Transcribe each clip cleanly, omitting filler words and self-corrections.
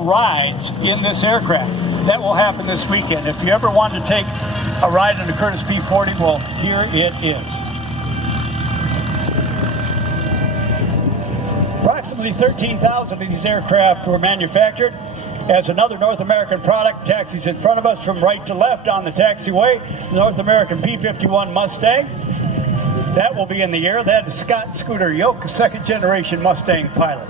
rides in this aircraft. That will happen this weekend. If you ever want to take a ride in the Curtiss P-40, well, here it is. Approximately 13,000 of these aircraft were manufactured. As another North American product taxis in front of us from right to left on the taxiway, the North American P-51 Mustang. That will be in the air. That is Scott Scooter Yoke, second generation Mustang pilot.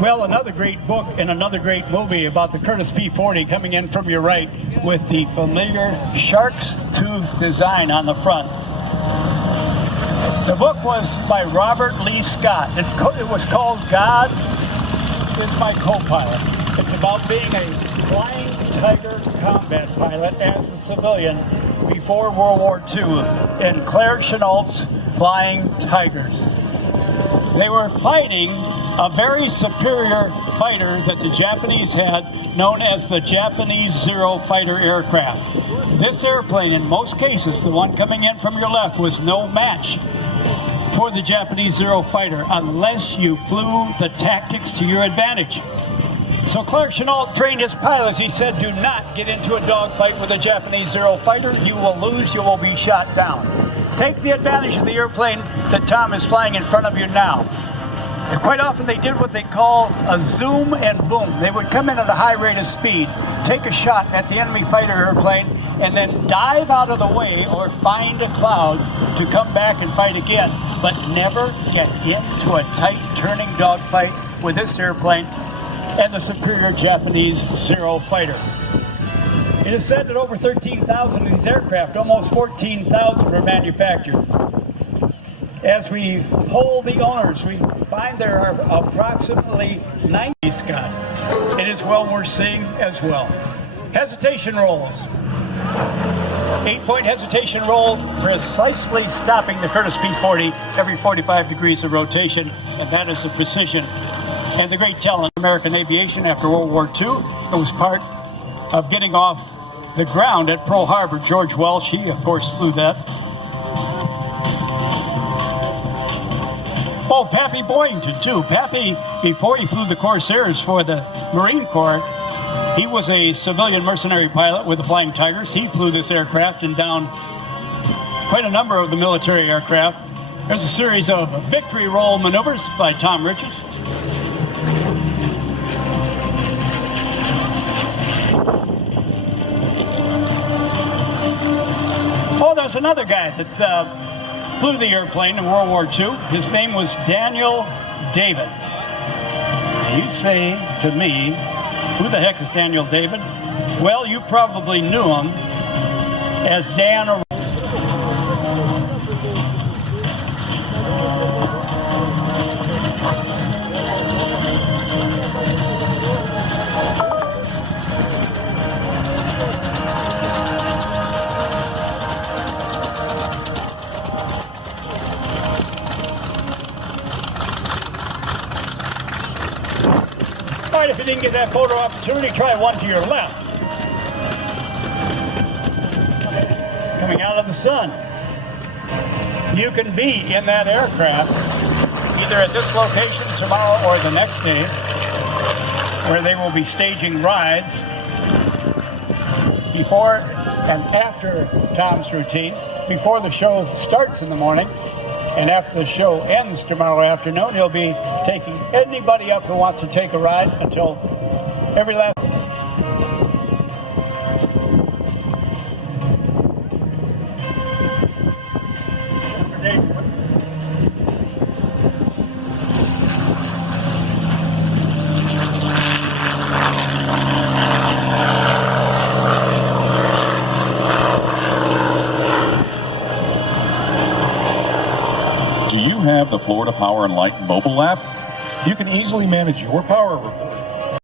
Well, another great book and another great movie about the Curtiss P-40 coming in from your right with the familiar shark's tooth design on the front. The book was by Robert Lee Scott. It was called God is My Co-Pilot. It's about being a Flying Tiger combat pilot as a civilian before World War II in Claire Chennault's Flying Tigers. They were fighting a very superior fighter that the Japanese had, known as the Japanese Zero fighter aircraft. This airplane, in most cases, the one coming in from your left, was no match for the Japanese Zero fighter unless you flew the tactics to your advantage. So Claire Chennault trained his pilots. He said, do not get into a dogfight with a Japanese Zero fighter. You will lose, you will be shot down. Take the advantage of the airplane that Tom is flying in front of you now. And quite often they did what they call a zoom and boom. They would come in at a high rate of speed, take a shot at the enemy fighter airplane, and then dive out of the way or find a cloud to come back and fight again. But never get into a tight turning dogfight with this airplane and the superior Japanese Zero fighter. It is said that over 13,000 of these aircraft, almost 14,000 were manufactured. As we poll the owners, we find there are approximately 90, Scott. It is well worth seeing as well. Hesitation rolls. 8-point hesitation roll, precisely stopping the Curtiss P-40 every 45 degrees of rotation, and that is the precision and the great talent of American aviation after World War II. It was part of getting off the ground at Pearl Harbor. George Welsh, he of course flew that. Oh, Pappy Boyington too. Pappy, before he flew the Corsairs for the Marine Corps, he was a civilian mercenary pilot with the Flying Tigers. He flew this aircraft and downed quite a number of the military aircraft. There's a series of victory roll maneuvers by Tom Richards. Oh, there's another guy that flew the airplane in World War II. His name was Daniel David. You say to me, who the heck is Daniel David? Well, you probably knew him as Dan. If you didn't get that photo opportunity, try one to your left. Coming out of the sun. You can be in that aircraft either at this location tomorrow or the next day, where they will be staging rides before and after Tom's routine, before the show starts in the morning. And after the show ends tomorrow afternoon, he'll be taking anybody up who wants to take a ride until every last... Do you have the Florida Power and Light mobile app? You can easily manage your power reports,